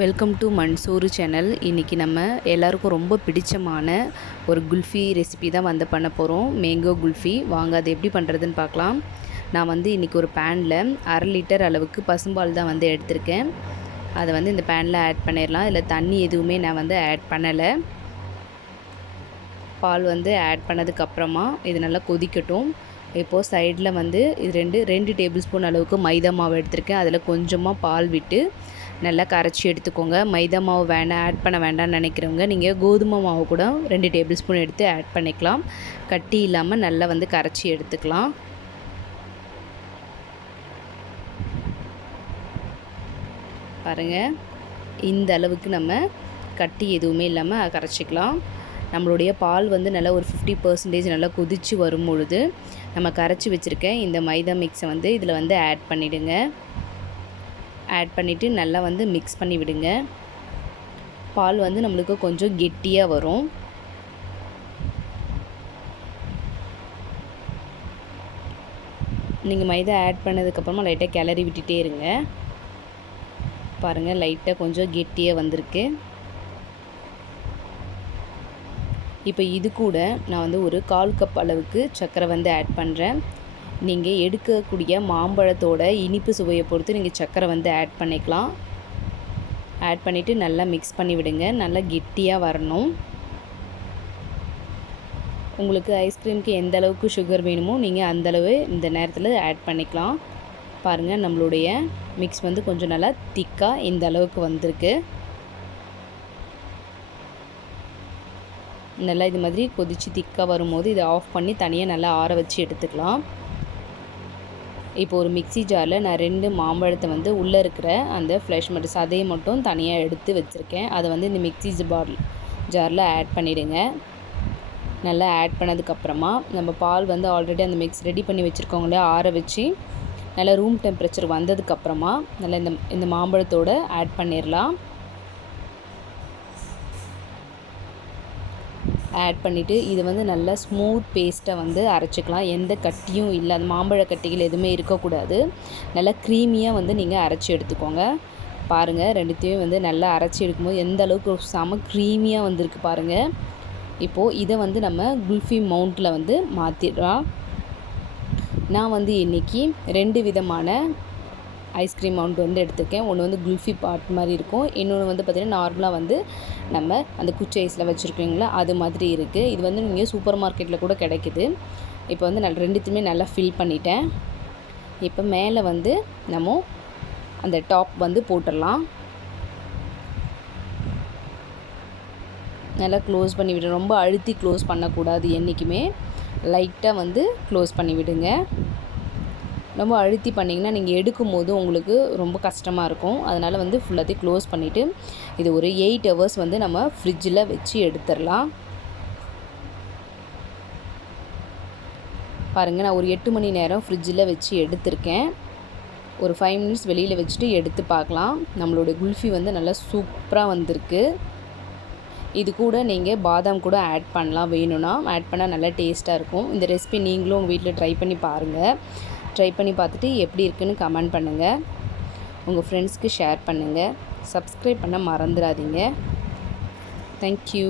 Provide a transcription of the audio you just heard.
Welcome to Mansoor channel. இன்றைக்கி நம்ம எல்லாருக்கும் ரொம்ப பிடிச்சமான ஒரு குல்ஃபி ரெசிபி தான் பண்ண போகிறோம். மேங்கோ குல்ஃபி. வாங்க அது எப்படி பண்ணுறதுன்னு பார்க்கலாம். நான் இன்றைக்கி ஒரு பேனில் 1/2 லிட்டர் அளவுக்கு பசும்பால் தான் எடுத்திருக்கேன். அதை இந்த பேனில் ஆட் பண்ணிடலாம். இதில் தண்ணி எதுவுமே நான் ஆட் பண்ணலை. பால் ஆட் பண்ணதுக்கப்புறமா இது நல்லா கொதிக்கட்டும். இப்போது சைடில் இது 2 டேபிள் ஸ்பூன் அளவுக்கு மைதா மாவு எடுத்திருக்கேன். அதில் கொஞ்சமாக பால் விட்டு நல்லா கரைச்சி எடுத்துக்கோங்க. மைதா மாவு ஆட் பண்ண வேண்டாம்னு நினைக்கிறவங்க நீங்கள் கோதுமை மாவு கூட 2 டேபிள் ஸ்பூன் எடுத்து ஆட் பண்ணிக்கலாம். கட்டி இல்லாமல் நல்லா கரைச்சி எடுத்துக்கலாம். பாருங்கள், இந்த அளவுக்கு நம்ம கட்டி எதுவுமே இல்லாமல் கரைச்சிக்கலாம். நம்மளுடைய பால் நல்லா ஒரு 50% நல்லா கொதித்து வரும் பொழுது நம்ம கரைச்சி வச்சுருக்க இந்த மைதா மிக்ஸை இதில் ஆட் பண்ணிவிடுங்க. ஆட் பண்ணிவிட்டு நல்லா மிக்ஸ் பண்ணி விடுங்க. பால் நம்மளுக்கு கொஞ்சம் கெட்டியாக வரும். நீங்கள் மைதா ஆட் பண்ணதுக்கப்புறமா லைட்டாக கிளறி விட்டுட்டே இருங்க. பாருங்கள், லைட்டாக கொஞ்சம் கெட்டியாக வந்திருக்கு. இப்போ இது கூட நான் ஒரு 1/4 கப் அளவுக்கு சர்க்கரை ஆட் பண்ணுறேன். நீங்கள் எடுக்கக்கூடிய மாம்பழத்தோட இனிப்பு சுவையை பொறுத்து நீங்கள் சர்க்கரை ஆட் பண்ணிக்கலாம். ஆட் பண்ணிவிட்டு நல்லா மிக்ஸ் பண்ணி விடுங்க. நல்லா கெட்டியாக வரணும். உங்களுக்கு ஐஸ்கிரீமுக்கு எந்த அளவுக்கு சுகர் வேணுமோ நீங்கள் அந்தளவு இந்த நேரத்தில் ஆட் பண்ணிக்கலாம். பாருங்கள், நம்மளுடைய மிக்ஸ் கொஞ்சம் நல்லா திக்காக இந்த அளவுக்கு வந்திருக்கு. நல்லா இது மாதிரி கொதித்து திக்காக வரும்போது இதை ஆஃப் பண்ணி தனியாக நல்லா ஆற வச்சு எடுத்துக்கலாம். இப்போ ஒரு மிக்ஸி ஜாரில் நான் 2 மாம்பழத்தை உள்ளே இருக்கிற அந்த ஃப்ளஷ் மட்டும் சதையை மட்டும் தனியாக எடுத்து வச்சுருக்கேன். அதை இந்த மிக்ஸி ஜாரில் ஆட் பண்ணிவிடுங்க. நல்லா ஆட் பண்ணதுக்கப்புறமா நம்ம பால் ஆல்ரெடி அந்த மிக்ஸ் ரெடி பண்ணி வச்சுருக்கோங்களே ஆற வச்சு நல்லா ரூம் டெம்பரேச்சர் வந்ததுக்கப்புறமா நல்லா இந்த மாம்பழத்தோடு ஆட் பண்ணிடலாம். ஆட் பண்ணிவிட்டு இது நல்லா ஸ்மூத் பேஸ்ட்டாக அரைச்சிக்கலாம். எந்த கட்டியும் இல்லை, அது மாம்பழ கட்டிகள் எதுவுமே இருக்கக்கூடாது. நல்லா க்ரீமியாக நீங்கள் அரைச்சி எடுத்துக்கோங்க. பாருங்கள், ரெண்டுத்தையும் நல்லா அரைச்சி எடுக்கும்போது எந்த அளவுக்கு செம க்ரீமியாக வந்திருக்கு பாருங்கள். இப்போது இதை நம்ம குல்ஃபி மவுண்ட்டில் மாற்றிடலாம். நான் இன்றைக்கி 2 விதமான ஐஸ்கிரீம் மவுண்ட் எடுத்துருக்கேன். ஒன்று குல்ஃபி பாட் மாதிரி இருக்கும். இன்னொன்று பார்த்திங்கன்னா நார்மலாக நம்ம அந்த குச்சி ஐஸில் வச்சுருக்கீங்களா அது மாதிரி இருக்குது. இது நீங்கள் சூப்பர் மார்க்கெட்டில் கூட கிடைக்குது. இப்போ நான் 2த்தையுமே நல்லா ஃபில் பண்ணிட்டேன். இப்போ மேலே நம்ம அந்த டாப் போட்டுடலாம். நல்லா க்ளோஸ் பண்ணி விடுங்க. ரொம்ப அழுத்தி க்ளோஸ் பண்ணக்கூடாது. என்றைக்குமே லைட்டாக க்ளோஸ் பண்ணி விடுங்க. ரொம்ப அழுத்தி பண்ணிங்கன்னா நீங்கள் எடுக்கும்போது உங்களுக்கு ரொம்ப கஷ்டமாக இருக்கும். அதனால் ஃபுல்லாத்தையும் க்ளோஸ் பண்ணிவிட்டு இது ஒரு 8 ஹவர்ஸ் நம்ம ஃப்ரிட்ஜில் வச்சு எடுத்துடலாம். பாருங்கள், நான் ஒரு 8 மணி நேரம் ஃப்ரிட்ஜில் வச்சு எடுத்திருக்கேன். ஒரு 5 மினிட்ஸ் வெளியில் வச்சுட்டு எடுத்து பார்க்கலாம். நம்மளுடைய குல்ஃபி நல்லா சூப்பராக வந்திருக்கு. இது கூட நீங்கள் பாதாம் கூட ஆட் பண்ணலாம். வேணும்னா ஆட் பண்ணால் நல்லா டேஸ்ட்டாக இருக்கும். இந்த ரெசிபி நீங்களும் உங்கள் வீட்டில் ட்ரை பண்ணி பாருங்கள். ட்ரை பண்ணி பார்த்துட்டு எப்படி இருக்குன்னு கமெண்ட் பண்ணுங்கள். உங்கள் ஃப்ரெண்ட்ஸ்க்கு ஷேர் பண்ணுங்கள். சப்ஸ்கிரைப் பண்ண மறந்துடாதீங்க. தேங்க்யூ.